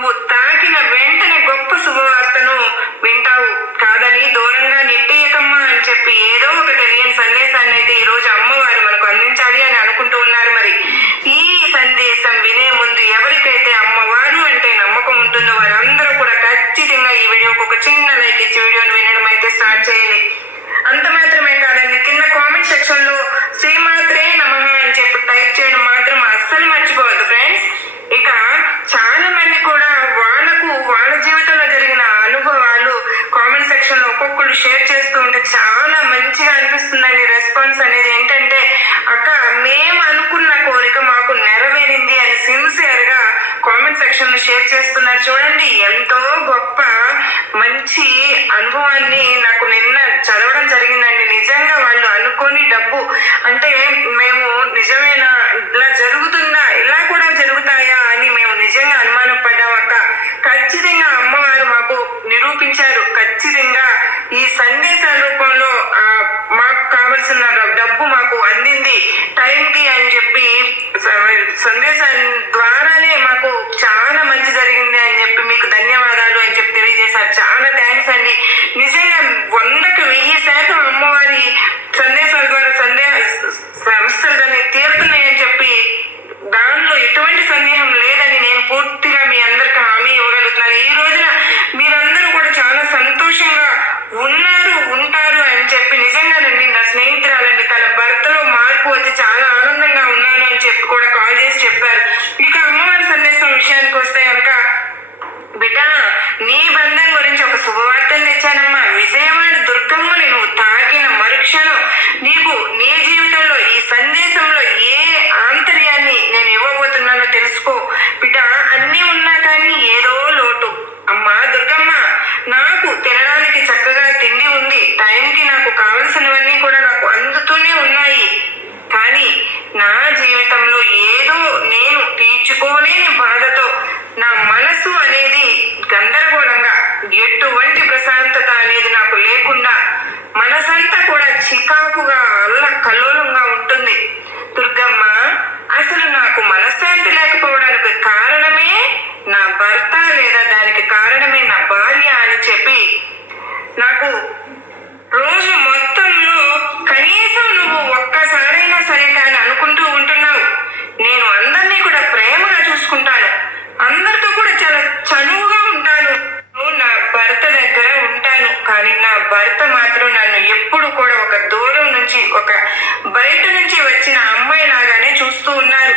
నువ్వు తాకిన వెంటనే గొప్ప శుభవార్తను వింటావు. కాదని దూరంగా నెట్టేయకమ్మా అని చెప్పి ఏదో ఒక తెలియని సందేశాన్ని అయితే ఈ రోజు అమ్మవారు మనకు అందించాలి అని అనుకుంటూ ఉన్నారు. మరి ఈ సందేశం వినే ముందు ఎవరికైతే అమ్మవారు అంటే నమ్మకం ఉంటుందో వారందరూ కూడా ఖచ్చితంగా ఈ వీడియోకి ఒక చిన్న లైక్ ఇచ్చి వీడియోని వినడం అయితే స్టార్ట్ చేయాలి. అంత మాత్రమే కాదండి, కింద కామెంట్ సెక్షన్ లో శ్రీమాత్రే నమః అని చెప్పి టైప్ చేయడం మాత్రం అస్సలు మర్చిపోవద్దు ఫ్రెండ్స్. ఇక చాలా మంది కూడా వాళ్ళ జీవితంలో జరిగిన అనుభవాలు కామెంట్ సెక్షన్ లో ఒక్కొక్కరు షేర్ చేస్తూ ఉంటే చాలా మంచిగా అనిపిస్తుందండి. రెస్పాన్స్ అనేది ఏంటంటే, అక్క మేము అనుకున్న కోరిక మాకు నెరవేరింది అని సిన్సియర్ గా కామెంట్ సెక్షన్ లో షేర్ చేస్తున్నారు. చూడండి, ఎంతో గొప్ప మంచి అనుభవాన్ని నాకు నిన్న చదవడం జరిగిందండి. నిజంగా వాళ్ళు అనుకోని డబ్బు అంటే మేము నిజమేనా, ఇలా జరుగుతుందా, ఇలా కూడా జరుగుతాయా అని మేము నిజంగా అనుమానం పడ్డాం అక్క. ఖచ్చితంగా అమ్మవారు మాకు నిరూపించారు. ఖచ్చితంగా ఈ సందేశాల రూపంలో మాకు కావలసిన డబ్బు మాకు అందింది టైంకి అని చెప్పి సందేశం ద్వారానే మాకు చాలా మంచి జరిగింది అని చెప్పి మీకు ధన్యవాదాలు అని చెప్పి తెలియజేశారు. చాలా థ్యాంక్స్ అండి. నిజంగా 100కి 1000% అమ్మవారి సందేశాల ద్వారా సమస్యలు తీరుతున్నాయని చెప్పి దానిలో ఎటువంటి సందేహం లేదని నేను పూర్తిగా మీ అందరికి హామీ ఇవ్వగలుగుతున్నాను. ఈ రోజున మీరందరూ కూడా చాలా సంతోషంగా ఉంటారు అని చెప్పి నిజంగానండి నా స్నేహితురాలండి తన భర్తలో మార్పు వచ్చి చాలా ఆనందంగా ఉన్నాను అని చెప్పి కూడా కాల్ చేసి చెప్పారు. ఇక అమ్మవారి సందేశం విషయానికి వస్తే కనుక, బిడ్డ నీ బంధం గురించి ఒక శుభవార్తను తెచ్చానమ్మా. విజయవాడ దుర్గమ్మని నువ్వు తాకిన మరుక్షణం నీకు నీ జీవితంలో ఈ సందేశంలో ఏ ఆంతర్యాన్ని నేను ఇవ్వబోతున్నానో తెలుసుకో బిడ్డ. అన్నీ ఉన్నా కానీ ఏదో లోటు. అమ్మా దుర్గమ్మ, నాకు తినడానికి చక్కగా తిండి ఉంది, టైంకి నాకు కావలసినవన్నీ కూడా నాకు అందుతూనే ఉన్నాయి. కానీ నా జీవితంలో ఏదో నేను తీర్చుకోలేని బాధతో నా మనసు అనేది గందరగోళంగా, ఎటువంటి ప్రశాంతత అనేది నాకు లేకుండా మనసంతా కూడా చికాకుగా కల్లోలంగా ఉంటుంది. దుర్గమ్మ, అసలు నాకు మనశ్శాంతి లేకపోవడానికి కారణమే నా భర్త లేదా దానికి కారణమే నా భార్య అని చెప్పి నాకు రోజు మొత్తంలో కనీసం నువ్వు ఒక్కసారైనా సరే కానీ అనుకుంటూ ఉంటున్నావు. నేను అందరినీ కూడా ప్రేమగా చూసుకుంటాను, అందరితో కూడా చాలా చనువుగా ఉంటాను, నా భర్త దగ్గర ఉంటాను. కానీ నా భర్త మాత్రం నన్ను ఎప్పుడు కూడా ఒక దూరం నుంచి, ఒక బయట నుంచి వచ్చిన అమ్మాయి లాగానే చూస్తూ ఉన్నారు.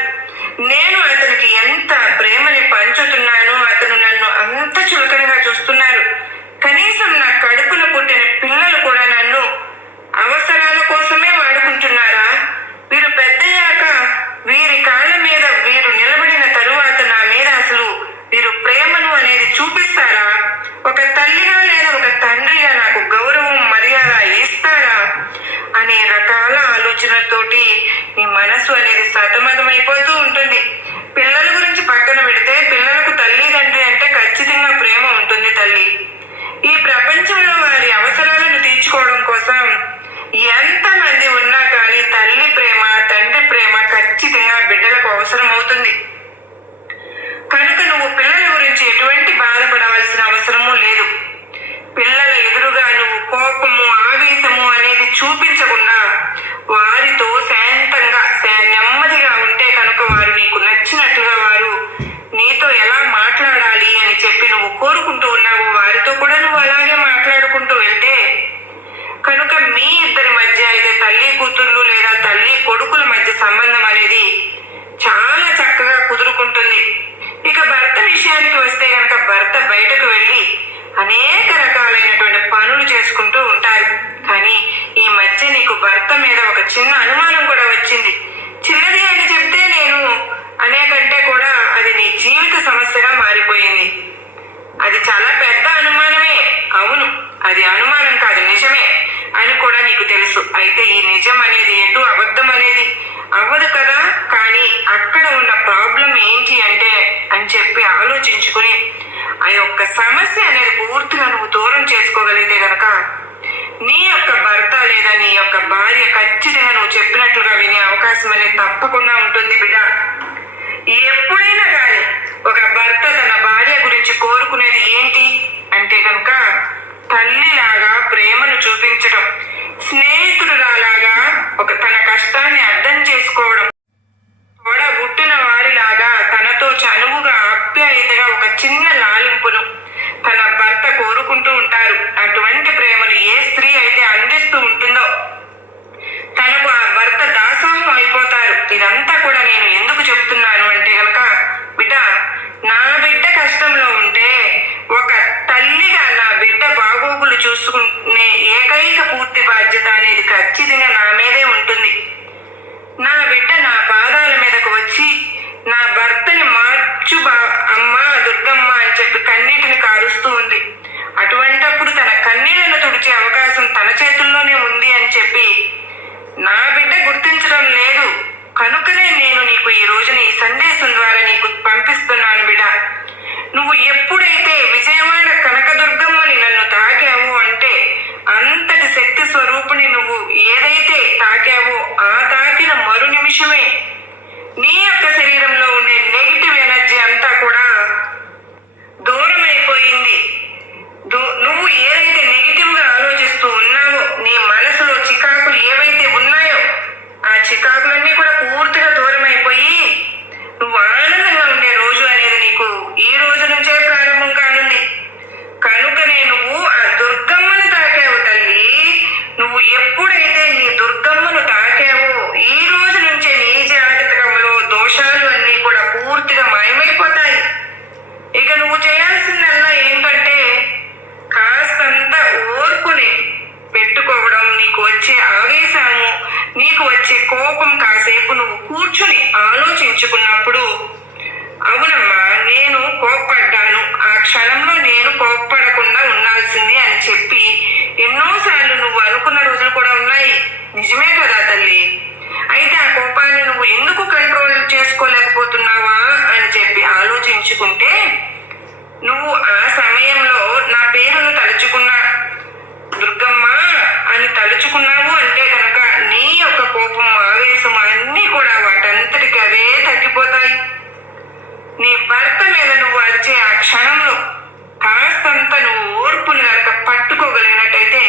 నేను అతనికి ఎంత ప్రేమని పంచుతున్నానో అతను నన్ను అంత చులకనగా చూస్తున్నారు. కనీసం నా కడుపున పుట్టిన పిల్లలు కూడా నన్ను అవసరాల కోసమే వాడుకుంటున్నారా? వీరు పెద్దయ్యాక వీరి కాళ్ళ మీద వీరు నిలబడిన తరువాత నా మీద అసలు వీరు ప్రేమను అనేది చూపిస్తారా? ఒక తల్లిగా లేదా ఒక తండ్రిగా నాకు గౌరవం మర్యాద ఇస్తారా అనే రకాల ఆలోచనతోటి నీ మనసు అనేది సతమతమైపోతూ ఉంటుంది. పిల్లల గురించి పక్కన పెడితే, పిల్లలకు తల్లి తండ్రి అంటే ఖచ్చితంగా ప్రేమ ఉంటుంది తల్లి. ఈ ప్రపంచంలో వారి అవసరాలను తీర్చుకోవడం కోసం ఎంతమంది ఉన్నా కానీ తల్లి ప్రేమ, తండ్రి ప్రేమ ఖచ్చితంగా బిడ్డలకు అవసరం అవుతుంది. కనుక నువ్వు పిల్లల గురించి ఎటువంటి బాధపడవలసిన అవసరమూ లేదు. పిల్లల ఎదురుగా నువ్వు కోపము, ఆవేశము అనేది చూపించకుండా వారితో శాంతంగా నెమ్మదిగా ఉంటే కనుక వారు నీకు నచ్చినట్లుగా వారు నీతో ఎలా మాట్లాడాలి అని చెప్పి నువ్వు కోరుకుంటూ ఉన్నావు. వారితో కూడా నువ్వు అలాగే మాట్లాడుకుంటూ వెళ్తే కనుక మీ ఇద్దరి మధ్య అయితే తల్లి కూతుర్లు లేదా తల్లి కొడుకుల మధ్య సంబంధం అనేది చాలా చక్కగా కుదురుకుంటుంది. ఇక భర్త విషయానికి వస్తే కనుక, భర్త బయటకు వెళ్ళి అనేక రకాలైనటువంటి పనులు చేసుకుంటూ ఉంటారు. కానీ ఈ మధ్య నీకు భర్త మీద ఒక చిన్న అనుమానం కూడా వచ్చింది. చిన్నది అని చెప్తే నేను అనేకంటే కూడా అది నీ జీవిత సమస్యగా మారిపోయింది. అది చాలా పెద్ద అనుమానమే. అవును, అది అనుమానం కాదు, నిజమే అని కూడా నీకు తెలుసు. అయితే ఈ నిజం అనేది ఎటు అబద్ధం అనేది అవ్వదు కదా. కానీ అక్కడ ఉన్న ప్రాబ్లం ఏంటి అంటే అని చెప్పి ఆలోచించుకుని ఆ యొక్క సమస్య అనేది పూర్తిగా నువ్వు దూరం చేసుకోగలిగితే గనక నీ యొక్క భర్త లేదా నీ యొక్క భార్య ఖచ్చితంగా నువ్వు చెప్పినట్లుగా వినే అవకాశం అనేది తప్పకుండా ఉంటుంది బిడ్డ. ఎప్పుడైనా కానీ ఒక భర్త తన భార్య గురించి కోరుకునేది ఏంటి అంటే కనుక తల్లిలాగా ప్రేమను చూపించడం, స్నేహితురాలాగా తన కష్టాన్ని అర్థం చేసుకోవడం, తోడబుట్టిన వారిలాగా తనతో చనువుగా ఆప్యాయతగా ఒక చిన్న లాలింపును తన భర్త కోరుకుంటూ ఉంటారు. అటువంటి ప్రేమను ఏ స్త్రీ అయితే అందిస్తూ ఉంటుందో తనకు ఆ భర్త దాసోహం అయిపోతారు. ఇదంతా కూడా నేను ఎందుకు చెప్తున్నాను అంటే కనుక, బిడ్డ, నా బిడ్డ కష్టంలో ఉంటే ఒక తల్లిగా నా బిడ్డ బాగోగులు చూసుకునే ఏకైక పూర్తి బాధ్యత అనేది ఖచ్చితంగా నా మీదే ఉంటుంది. నా బిడ్డ నా పాదాల మీదకు వచ్చి నా భర్తని మార్చు అమ్మ దుర్గమ్మ అని చెప్పి కన్నీటిని కారుస్తూ ఉంది. అటువంటప్పుడు తన కన్నీళ్లను తుడిచే అవకాశం తన చేతుల్లోనే ఉంది అని చెప్పి నా బిడ్డ గుర్తించడం లేదు. కనుకనే నేను నీకు ఈ రోజున ఈ సందేశం ద్వారా నీకు పంపిస్తున్నాను. బిడ్డ, నువ్వు ఎప్పుడైతే విజయవాడ కనకదుర్గమ్మని నన్ను తాకావు అంటే అంతటి శక్తి స్వరూపుని నువ్వు ఏదైతే తాకావో ఆ తాకిన మరు నిమిషమే నీ యొక్క శరీరంలో ఉండే నెగిటివ్ ఎనర్జీ అంతా కూడా దూరం అయిపోయింది. నువ్వు ఏదైతే నెగిటివ్ గా ఆలోచిస్తూ ఉన్నావో, నీ మనసులో చికాకులు ఏవైతే ఉన్నాయో ఆ చికాకులన్నీ కూడా పూర్తిగా దూరం అయిపోయి నువ్వు ఆనందంగా ఉండే రోజు అనేది నీకు ఈ రోజు నుంచే ప్రారంభం కానుంది. కనుకనే నువ్వు ఆ దుర్గమ్మను తాకావు తల్లి. నువ్వు ఎప్పుడైతే నీ దుర్గమ్మను తాకావో ఈ రోజు నుంచే నీ జాతకంలో దోషాలు అన్నీ కూడా పూర్తిగా మాయమైపోతాయి. ఇక నువ్వు చేయాల్సిందల్లా ఏంటంటే కాస్తంత ఓర్పుని పెట్టుకోవడం. నీకు వచ్చే ఆవేశము, నీకు వచ్చే కోపం కాసేపు నువ్వు కూర్చుని ఆలోచించుకున్నప్పుడు, అవునమ్మా నేను కోప్పడ్డాను, ఆ క్షణంలో నేను కోప్పడకుండా ఉండాల్సింది అని చెప్పి ఎన్నోసార్లు నువ్వు అనుకున్న రోజులు కూడా ఉన్నాయి. నిజమే కదా తల్లి? అయితే ఆ కోపాన్ని నువ్వు ఎందుకు కంట్రోల్ చేసుకోలేకపోతున్నావా అని చెప్పి ఆలోచించుకుంటే, నువ్వు ఆ సమయంలో నా పేరును తలుచుకున్నా, దుర్గమ్మ అని తలుచుకున్నావు అంటే కనుక నీ యొక్క కోపం, ఆవేశం అన్నీ కూడా వాటంతటికి అవే తగ్గిపోతాయి. నీ భర్త మీద నువ్వు అరిచే ఆ క్షణంలో కాస్తంత నువ్వు ఓర్పుని కనుక పట్టుకోగలిగినట్టయితే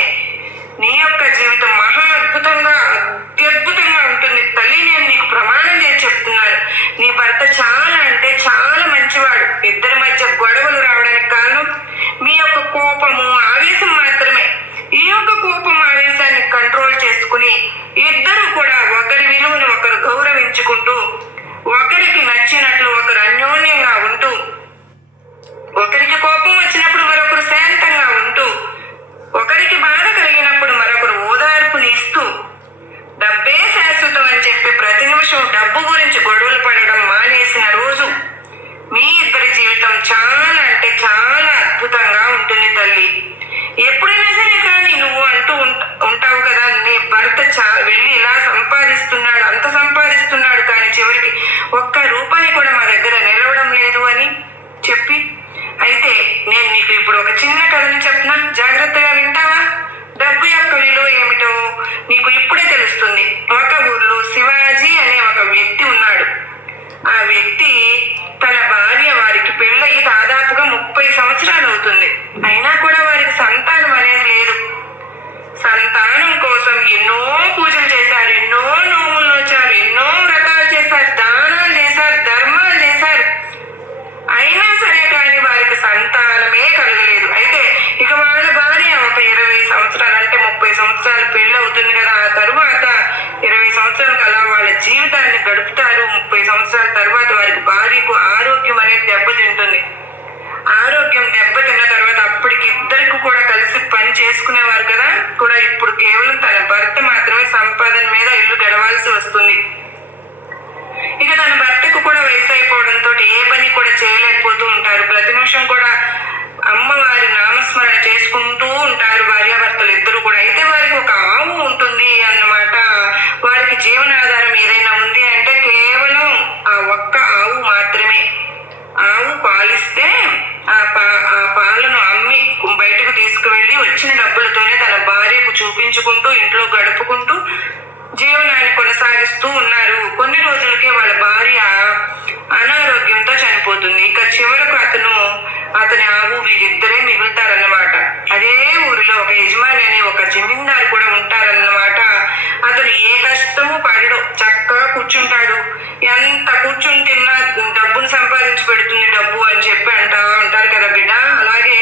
నీ యొక్క జీవితం మహా అద్భుతంగా అత్యద్భుతంగా ఉంటుంది తల్లి. నేను నీకు ప్రమాణం చేసి చెప్తున్నాను, నీ భర్త చాలా అంటే చాలా మంచివాడు. ఇద్దరి మధ్య గొడవలు రావడానికి కారణం మీ యొక్క కోపము, ఆవేశం మాత్రమే. ఈ యొక్క కోపం, ఆవేశాన్ని కంట్రోల్ చేసుకుని ఇద్దరు కూడా ఒకరి విలువను ఒకరు గౌరవించుకుంటూ, ఒకరికి నచ్చినట్లు ఒకరు అన్యోన్యంగా ఉంటూ, ఒకరికి కోపం వచ్చినప్పుడు మరొకరు శాంతంగా ఉంటూ, ఒకరికి బాధ కలిగినప్పుడు మరొకరు ఓదార్పుని ఇస్తూ, డబ్బే శాశ్వతం అని చెప్పి ప్రతి నిమిషం డబ్బు గురించి గొడవలు పడడం మానేసిన రోజు మీ ఇద్దరి జీవితం చాలా అంటే చాలా అద్భుతంగా ఉంటుంది తల్లి. ఎప్పుడైనా సరే కానీ నువ్వు అంటూ ఉంటావు కదా, నీ భర్త వెళ్ళి ఇలా సంపాదిస్తున్నాడు, అంత సంపాదిస్తున్నాడు, కానీ చివరికి ఒక్క రూపాయి కూడా మా దగ్గర నిలవడం లేదు అని చెప్పి. అయితే నేను నీకు ఇప్పుడు ఒక చిన్న కథని చెప్పనా, జాగ్రత్తగా వింటావా? డబ్బు యొక్క విలువ ఏమిటో నీకు ఇప్పుడే తెలుస్తుంది. ఒక ఊర్లో శివాజీ అనే ఒక వ్యక్తి ఉన్నాడు. ఆ వ్యక్తి తన భార్య, వారికి పెళ్ళయి దాదాపుగా 30 సంవత్సరాలు అవుతుంది. అయినా కూడా వారికి సంతానం అనేది లేదు. సంతానం కోసం ఎన్నో పూజలు చేశారు, ఎన్నో నోములు వచ్చారు, ఎన్నో వ్రతాలు చేశారు, దానాలు చేశారు, ధర్మాలు చేశారు. అయినా సరే కానీ వారికి సంతానమే కలగలేదు. అయితే ఇక వాళ్ళ భార్య ఒక 20 సంవత్సరాలు అంటే 30 సంవత్సరాలు పెళ్ళి అవుతుంది కదా, ఆ తరువాత 20 సంవత్సరాలకు అలా వాళ్ళ జీవితాన్ని గడుపుతారు. 30 సంవత్సరాల తర్వాత వారికి భార్యకు ఆరోగ్యం అనేది దెబ్బతింటుంది. ఆరోగ్యం దెబ్బతిన్న తర్వాత అప్పటికి ఇద్దరికి కూడా కలిసి పని చేసుకునేవారు కదా కూడా, ఇప్పుడు కేవలం తన భర్త మాత్రమే సంపాదన మీద ఇల్లు గడవాల్సి వస్తుంది. ఇక తన భర్తకు కూడా వయసు అయిపోవడంతో ఏ పని కూడా చేయలేకపోతూ ఉంటారు. ప్రతి నిమిషం కూడా అమ్మవారి నామస్మరణ చేసుకుంటూ ఉంటారు భార్యాభర్తలు ఇద్దరు కూడా. అయితే వారికి ఒక ఆవు ఉంటుంది అన్నమాట. వారికి జీవనాధారం ఏదైనా ఉంది అంటే కేవలం ఆ ఒక్క ఆవు మాత్రమే. ఆవు పాలిస్తే ఆ పాలను అమ్మి బయటకు తీసుకువెళ్ళి వచ్చిన డబ్బులతోనే తన భార్యకు చూపించుకుంటూ ఇంట్లో గడుపుకుంటూ జీవనాన్ని కొనసాగిస్తూ ఉన్నారు. కొన్ని రోజులకే వాళ్ళ భార్య అనారోగ్యంతో చనిపోతుంది. ఇక చివరకు అతని ఆవు వీరిద్దరే మిగులుతారన్నమాట. అదే ఊరిలో ఒక యజమాని అనే ఒక జమీందారు కూడా ఉంటారన్నమాట. అతను ఏ కష్టము పడడు, చక్కగా కూర్చుంటాడు. ఎంత కూర్చుని తిన్నా డబ్బును సంపాదించి పెడుతుంది డబ్బు అని చెప్పి అంటా ఉంటారు కదా బిడ్డ. అలాగే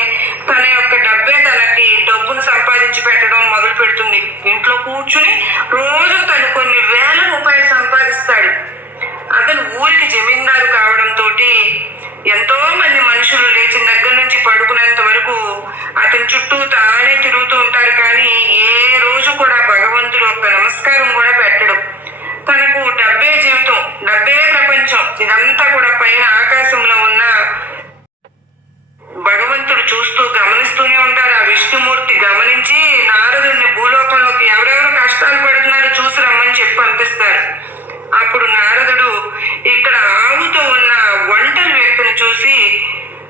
తన యొక్క డబ్బే తనకి డబ్బును సంపాదించి పెట్టడం మొదలు పెడుతుంది. ఇంట్లో కూర్చుని రోజు తను కొన్ని వేల రూపాయలు సంపాదిస్తాడు. అతను ఊరికి జమీందారు కావడంతో ఎంతో మంది మనుషులు లేచిన దగ్గర నుంచి పడుకునేంత వరకు అతని చుట్టూ తానే తిరుగుతూ ఉంటారు. కానీ ఏ రోజు కూడా భగవంతుడు ఒక్క నమస్కారం కూడా పెట్టడు. తనకు డబ్బే జీవితం, డబ్బే ప్రపంచం. ఇదంతా కూడా పైన ఆకాశంలో ఉన్న భగవంతుడు చూస్తూ గమనిస్తూనే ఉంటారు. ఆ విష్ణుమూర్తి గమనించి నారదుడిని భూలోకంలోకి ఎవరెవరు కష్టాలు పడుతున్నారో చూసి రమ్మని చెప్పి పంపిస్తారు. అప్పుడు నారదుడు ఇక్కడ ఆవుతో ఉన్న ఒంటరి వ్యక్తిని చూసి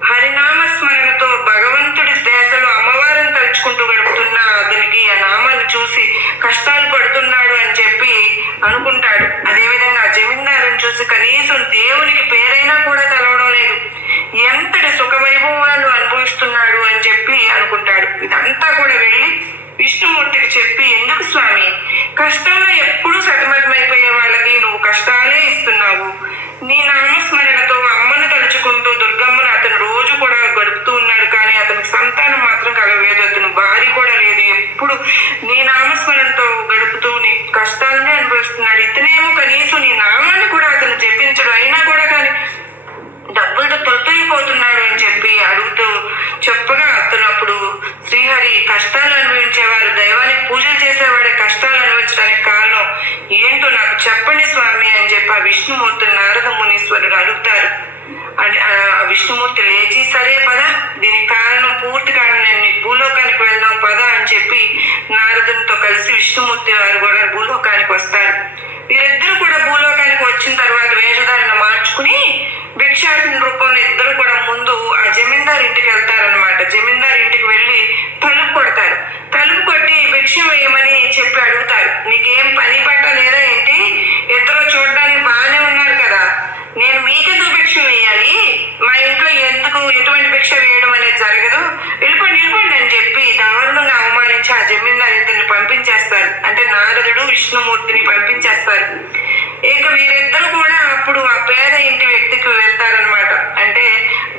హరినామస్మరణతో భగవంతుడి దేశంలో అమ్మవారిని తలుచుకుంటూ గడుపుతున్న అతనికి ఆ నామాన్ని చూసి కష్టాలు పడుతున్నాడు అని చెప్పి అనుకుంటాడు. అదేవిధంగా జమీందారుని చూసి కనీసం దేవునికి పేరైనా కూడా తలవడం లేదు, ఎంతటి సుఖవైభవాలు అనుభవిస్తున్నాడు అని చెప్పి అనుకుంటాడు. ఇదంతా కూడా వెళ్ళి విష్ణుమూర్తికి చెప్పి, ఎందుకు స్వామి కష్టంలో ఎప్పుడూ సతమతమైపోయే వాళ్ళకి నువ్వు కష్టాలే ఇస్తున్నావు? నీ నామస్మరణతో అమ్మను తలుచుకుంటూ దుర్గమ్మను అతను రోజు కూడా గడుపుతూ ఉన్నాడు. కానీ అతనికి సంతానం మాత్రం కలగలేదు, అతను భార్య కూడా లేదు. ఎప్పుడు నీ నామస్మరణతో గడుపుతూ నీ కష్టాలనే అనుభవిస్తున్నాడు. ఇతనేమో కనీసం నీ నామాన్ని కూడా అతను జపించడు, అయినా కూడా కానీ డబ్బులతో తొలతొలిపోతున్నాడు అని చెప్పి అడుగుతూ చెప్పగా అతను అప్పుడు శ్రీహరి కష్టాలు అనుభవించేవారు దైవానికి పూజలు చేసేవాడే కష్టాలు అనుభవించడానికి కారణం ఏంటో నాకు చెప్పండి స్వామి అని చెప్పి ఆ విష్ణుమూర్తి నారద మునీశ్వరుడు అడుగుతారు. విష్ణుమూర్తి లేచి, సరే పద, దీనికి కారణం పూర్తి కారణం నేను భూలోకానికి వెళ్దాం పద అని చెప్పి నారదునితో కలిసి విష్ణుమూర్తి వారు కూడా భూలోకానికి వస్తారు. వీరిద్దరూ కూడా భూలోకానికి వచ్చిన తర్వాత వేషధారణ మార్చుకుని భిక్షాటన రూపంలో ఇద్దరు కూడా ముందు ఆ జమీందారు ఇంటికి వెళ్తారనమాట. జమీందారు ఇంటికి వెళ్ళి తలుపు కొడతారు. తలుపు కొట్టి భిక్ష వేయమని చెప్పి అడుగుతారు. నీకేం పని పట్ట లేదా ఏంటి? ఇద్దరు చూడడానికి బాగానే ఉన్నారు కదా, నేను మీకెందుకు భిక్ష వేయాలి? మా ఇంట్లో ఎందుకు ఎటువంటి భిక్ష వేయడం అనేది జరగదు, వెళ్ళిపోండి వెళ్ళిపోండి అని చెప్పి దారుణంగా అవమానించి ఆ జమీందారు ఇద్దరిని పంపించేస్తారు. అంటే నారదుడు విష్ణుమూర్తిని పంపించేస్తారు. ఇక వీరిద్దరు కూడా అప్పుడు ఆ పేద ఇంటి వ్యక్తికి వెళ్తారనమాట. అంటే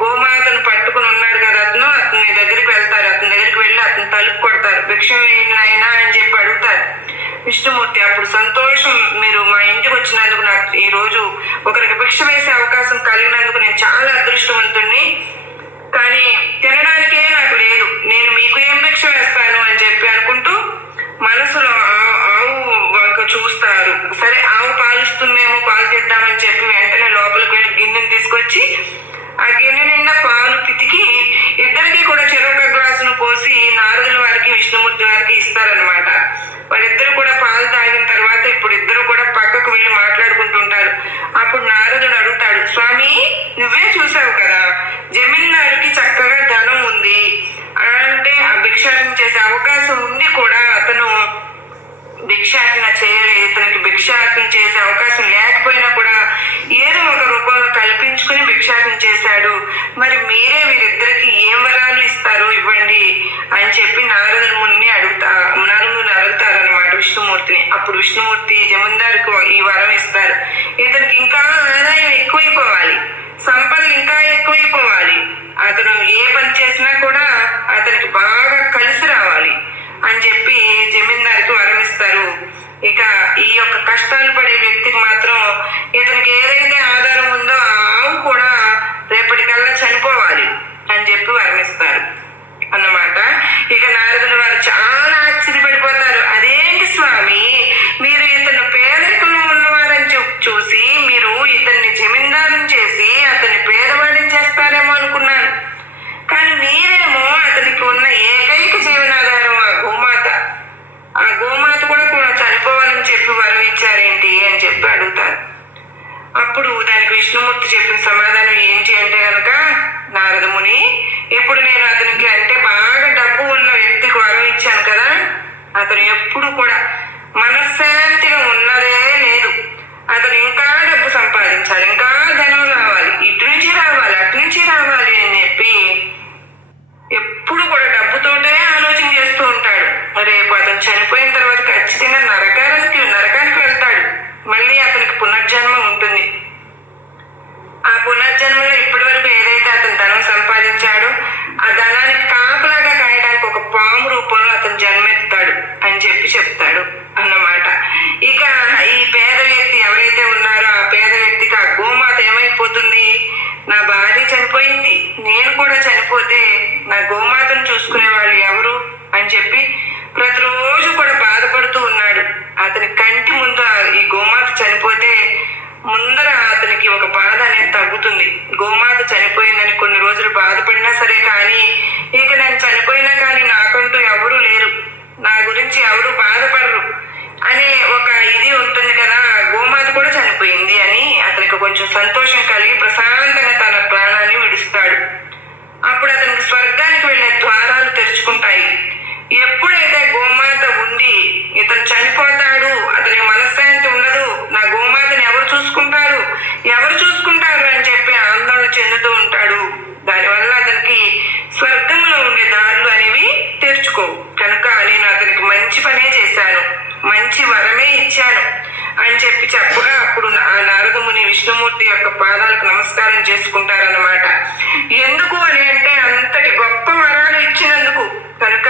గోమాతను పట్టుకుని ఉన్నాడు కదా అతని దగ్గరికి వెళ్తారు. అతని దగ్గరికి వెళ్ళి అతను తలుపు కొడతారు. భిక్ష వేయనైనా అని చెప్పి అడుగుతారు. విష్ణుమూర్తి అప్పుడు సంతోషం, మీరు మా ఇంటికి వచ్చినందుకు, నాకు ఈ రోజు ఒకరికి భిక్ష వేసే అవకాశం కలిగినందుకు నేను చాలా అదృష్టవంతుణ్ణి, కానీ తినడానికే నాకు లేదు, నేను మీకు ఏం భిక్ష వేస్తాను అని చెప్పి అనుకుంటూ మనసులో ఆవు వంక చూస్తారు. సరే ఆవు పాలిస్తుందేమో, పాలు తెద్దామని చెప్పి వెంటనే లోపలికి వెళ్ళి గిన్నెని తీసుకొచ్చి ఆ గిన్నె నిండా పాలు పితికి ఇద్దరికి కూడా చెరొక గ్లాసును పోసి నారదుల వారికి విష్ణుమూర్తి వారికి ఇస్తారనమాట. వాళ్ళిద్దరు కూడా పాలు తాగిన తర్వాత ఇప్పుడు ఇద్దరు కూడా పక్కకు వెళ్ళి మాట్లాడుకుంటుంటారు. అప్పుడు నారదుడు అడుగుతాడు, స్వామి నువ్వే చూసావు కదా, జమీందారుకి చక్కగా ధనం ఉంది, అంటే ఆ భిక్షాటన చేసే అవకాశం ఉండి కూడా అతను భిక్షాటన చేయలేదు. ఇతనికి భిక్షాటన చేసే అవకాశం లేకపోయినా కూడా ఏదో ఒక రూపంలో కల్పించుకుని భిక్షాటన చేశాడు. మరి మీరే వీరిద్దరికి ఏం వరాలు ఇస్తారో ఇవ్వండి అని చెప్పి నారదుని అడుగుతారనమాట విష్ణుమూర్తిని. అప్పుడు విష్ణుమూర్తి జమీందారుకు ఈ వరం ఇస్తారు. ఇతనికి ఇంకా ఆదాయం ఎక్కువైపోవాలి, సంపదలు ఇంకా ఎక్కువైపోవాలి, అతను ఏ పని చేసినా కూడా అతనికి బాగా కలిసి రావాలి అని చెప్పి జమీందారికి వరం ఇస్తారు. ఇక ఈ యొక్క కష్టాలు పడే వ్యక్తికి మాత్రం ఇతనికి ఏదైతే ఆధారం ఉందో ఆ ఆవు కూడా రేపటికల్లా చనిపోవాలి అని చెప్పి వరమిస్తారు అన్నమాట. ఇక నారదుల వారు చాలా ఆశ్చర్యపడిపోతారు. అదేంటి స్వామి, మీరు ఇతను పేదరికంలో ఉన్నవారని చూసి మీరు ఇతన్ని జమీందారుని చేసి అతన్ని పేదవాడిని చేస్తారేమో అనుకున్నాను, కానీ మీరేమో అతనికి ఉన్న ఏకైక జీవనాధారం ఆ గోమాత కూడా చనిపోవాలని చెప్పి వరం ఇచ్చారేంటి అని చెప్పి అడుగుతారు. అప్పుడు దానికి విష్ణుమూర్తి చెప్పిన సమాధానం ఏంటి అంటే కనుక, నారదముని ఇప్పుడు నేను అతనికి అంటే బాగా డబ్బు ఉన్న వ్యక్తికి వరం ఇచ్చాను కదా, అతను ఎప్పుడు కూడా మనశ్శాంతిగా ఉన్నదే లేదు. అతను ఇంకా డబ్బు సంపాదించాలి, ఇంకా ధనం రావాలి, ఇటు నుంచి రావాలి అటు నుంచి రావాలి చూసుకునే వాళ్ళు ఎవరు అని చెప్పి ప్రతిరోజు కూడా బాధపడుతూ ఉన్నాడు. అతని కంటి ముందు ఈ గోమాత చనిపోతే ముందర అతనికి ఒక బాధ అనేది తగ్గుతుంది. గోమాత చనిపోయిందని కొన్ని రోజులు బాధపడినా సరే, కానీ ఇక నేను చనిపోయినా కానీ నాకంటూ ఎవరూ లేరు, నా గురించి ఎవరు బాధపడరు అనే ఒక ఇది ఉంటుంది కదా. గోమాత కూడా చనిపోయింది అని అతనికి కొంచెం సంతోషం కలిగి ప్రశాంతంగా తన ప్రాణాన్ని విడుస్తాడు. అప్పుడు అతనికి స్వర్గానికి వెళ్ళే ద్వారాలు తెరుచుకుంటాయి. ఎప్పుడైతే గోమాత ఉండి ఇతను చనిపోతాడు, అతనికి మనశ్శాంతి ఉండదు, నా గోమాతని ఎవరు చూసుకుంటారు అని చెప్పి ఆందోళన చెందుతూ ఉంటాడు. దానివల్ల అతనికి స్వర్గంలో ఉండే దారులు అనేవి తెరుచుకోవు. కనుక నేను అతనికి మంచి పనే చేశాను, మంచి వరమే ఇచ్చాను అని చెప్పగా అప్పుడు ఆ నారదముని విష్ణుమూర్తి యొక్క పాదాలకు నమస్కారం చేసుకుంటారన్నమాట. ఎందుకు అని అంటే అంతటి గొప్ప వరాలు ఇచ్చినందుకు. కనుక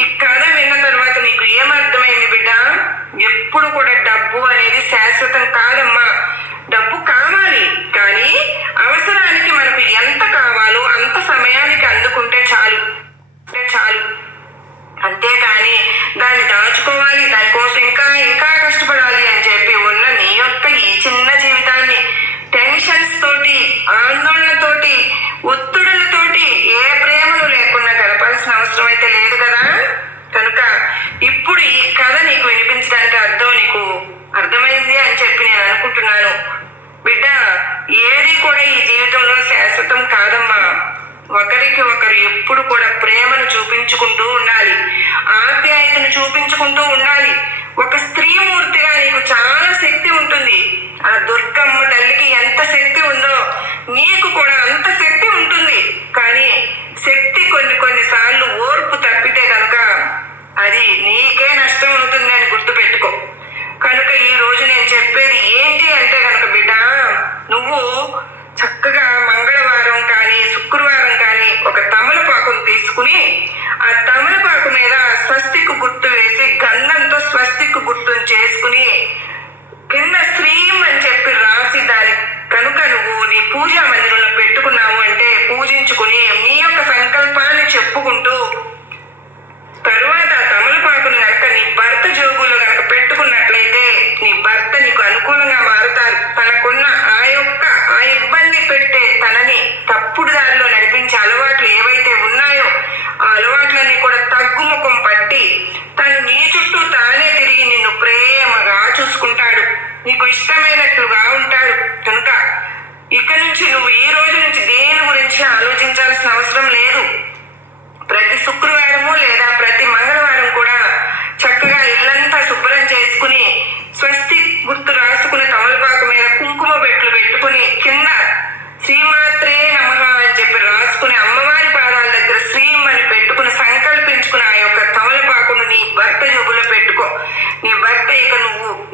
ఈ కథ విన్న తర్వాత నీకు ఏమర్థమైంది బిడ్డ? ఎప్పుడు కూడా డబ్బు అనేది శాశ్వతం కాదమ్మా. డబ్బు కావాలి, కానీ అవసరానికి మనకు ఎంత కావాలో అంత సమయానికి అందుకుంటే చాలు. అంతేకాని దాన్ని దాచుకోవాలి, దానికోసం ఇంకా ఇంకా కష్టపడాలి అని చెప్పి ఉన్న నీ యొక్క ఈ చిన్న జీవితాన్ని టెన్షన్స్ తోటి, ఆందోళనతోటి, ఒత్తిడులతోటి, ఏ ప్రేమలు లేకుండా గడపాల్సిన అవసరం అయితే లేదు కదా. కనుక ఇప్పుడు ఈ కథ నీకు వినిపించడానికి నీకు అర్థమైంది అని చెప్పి నేను అనుకుంటున్నాను. బిడ్డ, ఏది కూడా ఈ జీవితంలో శాశ్వతం కాదమ్మా. ఒకరికి ఒకరు ఎప్పుడు కూడా ప్రేమను చూపించుకుంటూ ఉండాలి, ఆప్యాయతను చూపించుకుంటూ ఉండాలి. ఒక స్త్రీమూర్తిగా నీకు చాలా శక్తి ఉంటుంది. ఆ దుర్గమ్మ తల్లికి ఎంత శక్తి ఉందో నీకు కూడా అంత శక్తి ఉంటుంది. కానీ శక్తి కొన్నిసార్లు ఓర్పు తప్పితే కనుక అది నీకే నష్టం అవుతుంది అని గుర్తుపెట్టుకో. కనుక ఈ రోజు నేను చెప్పేది ఏంటి అంటే కనుక బిడ్డ, నువ్వు చక్కగా మంగళవారం కానీ శుక్రవారం కానీ ఒక తమలపాకును తీసుకుని ఆ తమలపాకు మీద స్వస్తిక్ గుర్తు వేసి గంధంతో స్వస్తిక్ గుర్తును చేసుకుని కింద శ్రీం అని చెప్పి రాసి దాని కనుక నువ్వు నీ పూజా మందిరంలో పెట్టుకున్నావు అంటే పూజించుకుని నీ యొక్క సంకల్పాన్ని చెప్పుకుంటూ తరువాత తమలపాకును కనుక నీ భర్త జోబులో కనుక పెట్టుకున్నట్లయితే నీ భర్త నీకు అనుకూలంగా మారుతారు. తనకున్న ఆ ఇబ్బంది పెట్టే తనని తప్పుడు దారిలో నడిపించే అలవాట్లు ఏవైతే ఉన్నాయో ఆ అలవాట్లన్నీ కూడా తగ్గుముఖం పట్టి తను నీ చుట్టూ తానే తిరిగి నిన్ను ప్రేమగా చూసుకుంటాడు, నీకు ఇష్టమైనట్లుగా ఉంటాడు. కనుక ఇక నుంచి నువ్వు ఈ రోజు నుంచి దేని గురించి ఆలోచించాల్సిన అవసరం లేదు. ప్రతి శుక్రవారము లేదా ప్రతి మంగళవారం కూడా చక్కగా ఇల్లంతా శుభ్రం చేసుకుని స్వస్తి గుర్తు రాసుకుని తమలపాకు మీద కుంకుమ బెట్లు పెట్టుకుని కింద శ్రీమాత్రే నమః అని చెప్పి రాసుకుని అమ్మవారి పాదాల దగ్గర శ్రీం అని పెట్టుకుని సంకల్పించుకుని ఆ యొక్క తమలపాకును నీ భర్త జోబులో పెట్టుకో. నీ భర్త ఇక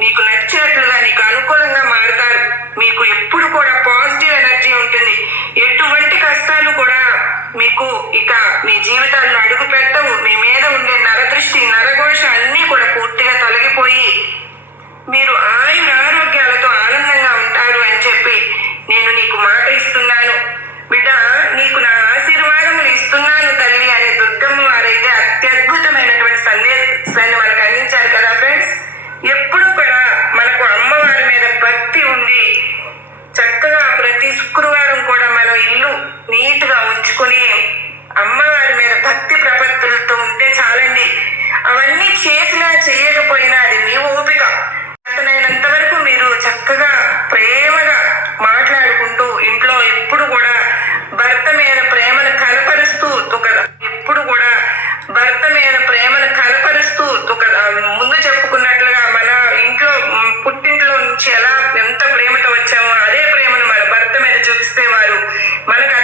నీకు నచ్చినట్లుగా నీకు అనుకూలంగా మారుతారు. మీకు ఎప్పుడు కూడా పాజిటివ్ ఎనర్జీ ఉంటుంది. ఎటువంటి కష్టాలు కూడా మీకు ఇక మీ జీవితాల్లో అడుగు పెట్టవు. మీ మీద ఉండే నరదృష్టి, నరఘోష అన్నీ కూడా పూర్తిగా తొలగిపోయి మీరు ఆరోగ్యాలతో ఆనందంగా ఉంటారు అని చెప్పి నేను నీకు మాట ఇస్తున్నాను. బిడ్డ, నీకు నా ఆశీర్వాదములు ఇస్తున్నాను తల్లి అనే దుర్గమ్మ వారైతే అత్యద్భుతమైనటువంటి సందేశాన్ని మనకు అందించారు కదా ఫ్రెండ్స్. ఎప్పుడు కూడా మనకు అమ్మవారి మీద భక్తి ఉండి చక్కగా ప్రతి శుక్రవారం కూడా మనం ఇల్లు నీట్గా ఉంచుకొని అమ్మవారి మీద భక్తి ప్రపత్తులతో ఉంటే చాలండి. అవన్నీ చేసినా చేయకపోయినా అది మీ ఓపిక. అతనైనంత వరకు మీరు చక్కగా ప్రేమగా మాట్లాడుకుంటూ ఇంట్లో ఎప్పుడు కూడా భర్త మీద ప్రేమను కనపరుస్తూ ఎప్పుడు కూడా భర్త మీద ప్రేమను కనపరుస్తూ ముందు చెప్పుకున్నట్లుగా మన ఇంట్లో పుట్టింట్లో నుంచి ఎంత ప్రేమతో వచ్చామో అదే ప్రేమను మన భర్త మీద చూపిస్తే వారు మనకు